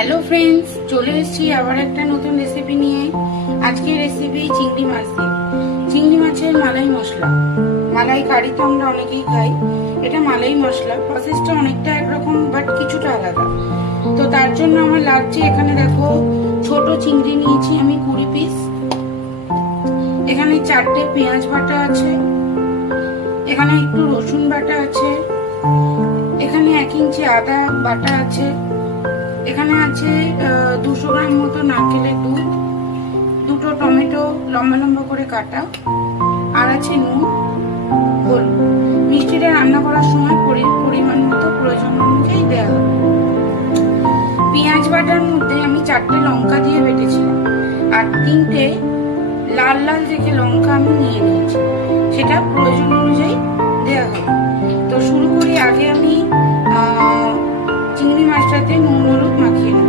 Hello friends, চলে এসেছি আবার একটা নতুন রেসিপি নিয়ে। আজকের রেসিপি চিংড়ি মাছ দিয়ে চিংড়ি মাছের মালাই মশলা। মালাই কারি তো আমরা অনেকেই খাই, এটা মালাই মশলা। প্রসেসটা অনেকটা একরকম বাট কিছুটা আলাদা। তো তার জন্য আমার লাগছে, এখানে দেখো ছোট চিংড়ি নিয়েছি আমি 20 পিস। এখানে 4টে পেঁয়াজ বাটা আছে, এখানে একটু রসুন বাটা আছে, এখানে 1 ইঞ্চি আদা বাটা আছে, এখানে আছে 200 গ্রাম মতো নারকেলের দুধ, 2টো টমেটো লম্বা লম্বা করে কাটা, আর আছে নুন, হলুদ। মিষ্টিটা রান্না করার সময় পরিমাণ মতো প্রয়োজন অনুযায়ী দেওয়া হবে। পেঁয়াজ বাটার মধ্যে আমি 4টে লঙ্কা দিয়ে বেটেছিলাম, আর 3টে লাল লাল দেখে লঙ্কা আমি নিয়ে নিয়েছি, সেটা প্রয়োজন অনুযায়ী দেওয়া হবে। তো শুরু করি। আগে আমি চিংড়ি মাছটাতে নুন হলুদ মাখিয়ে নেব।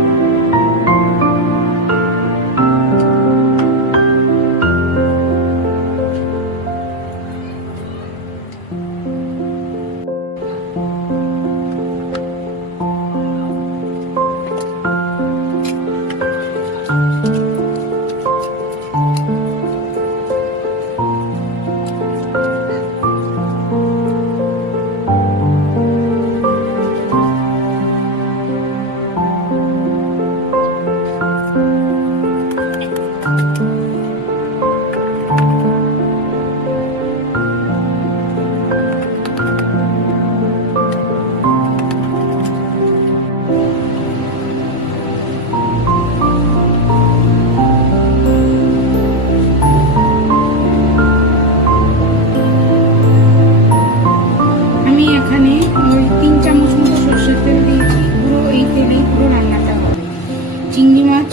চিংড়ি মাছ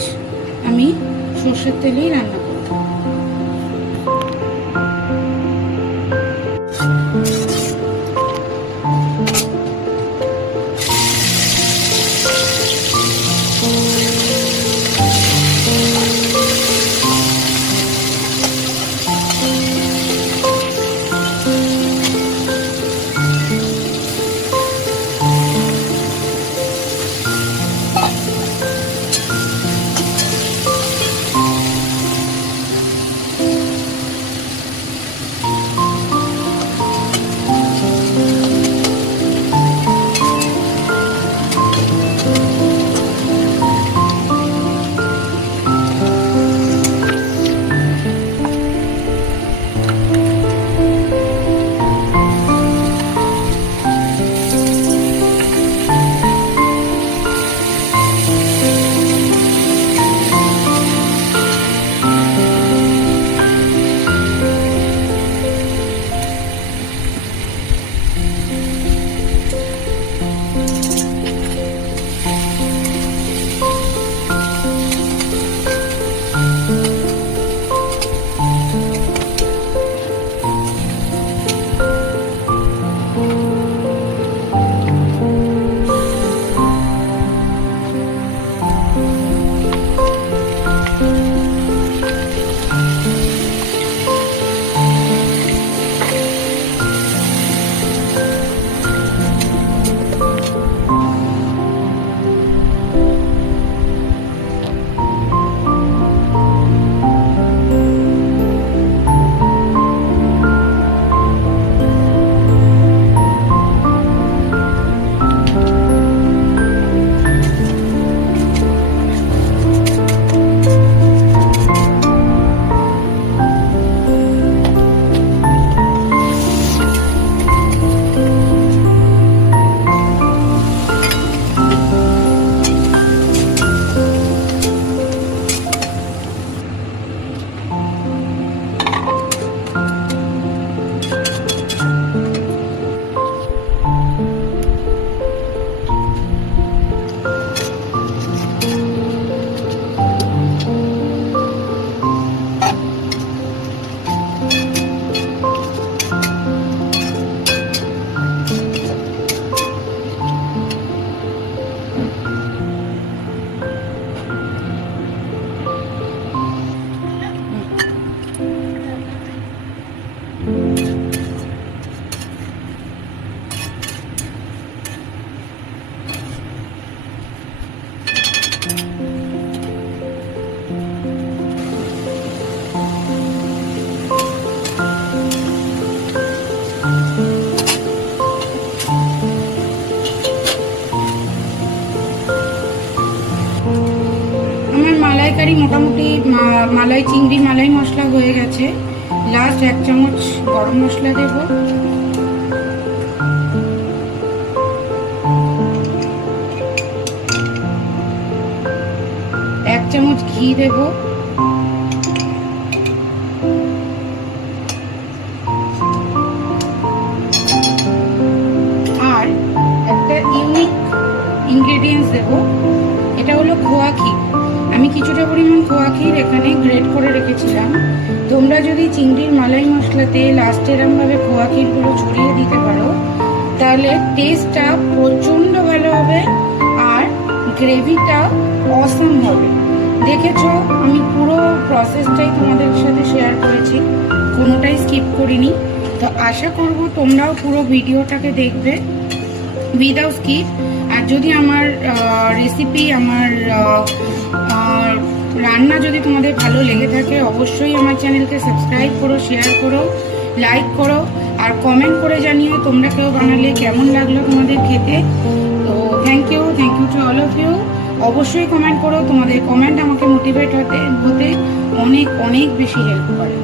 আমি সর্ষের তেলেই রান্না করব। তরকারি মোটামুটি মালাই চিংড়ি মালাই মশলা হয়ে গেছে। লাস্ট 1 চামচ গরম মশলা দেব, 1 চামচ ঘি দেব, আর একটা ইউনিক ইনগ্রেডিয়েন্টস দেব, এটা হলো খোয়া ক্ষীর। আমি কিছুটা পরিমাণ খোয়া ক্ষীর এখানে গ্রেট করে রেখেছিলাম। তোমরা যদি চিংড়ির মালাই মশলাতে লাস্টে এরমভাবে খোয়া ক্ষীরগুলো ছড়িয়ে দিতে পারো তাহলে টেস্টটা প্রচণ্ড ভালো হবে আর গ্রেভিটা অসাম হবে। দেখেছো আমি পুরো প্রসেসটাই তোমাদের সাথে শেয়ার করেছি, কোনোটাই স্কিপ করিনি। তো আশা করব তোমরাও পুরো ভিডিওটাকে দেখবে উইদাউট স্কিপ। আর যদি আমার রেসিপি আমার রান্না যদি তোমাদের ভালো লেগে থাকে অবশ্যই আমার চ্যানেলকে সাবস্ক্রাইব করো, শেয়ার করো, লাইক করো, আর কমেন্ট করে জানিও তোমরা কেউ বানালে কেমন লাগলো তোমাদের খেতে। তো thank you to all of you. অবশ্যই কমেন্ট করো, তোমাদের কমেন্ট আমাকে মোটিভেট হতে অনেক অনেক বেশি হেল্প করে।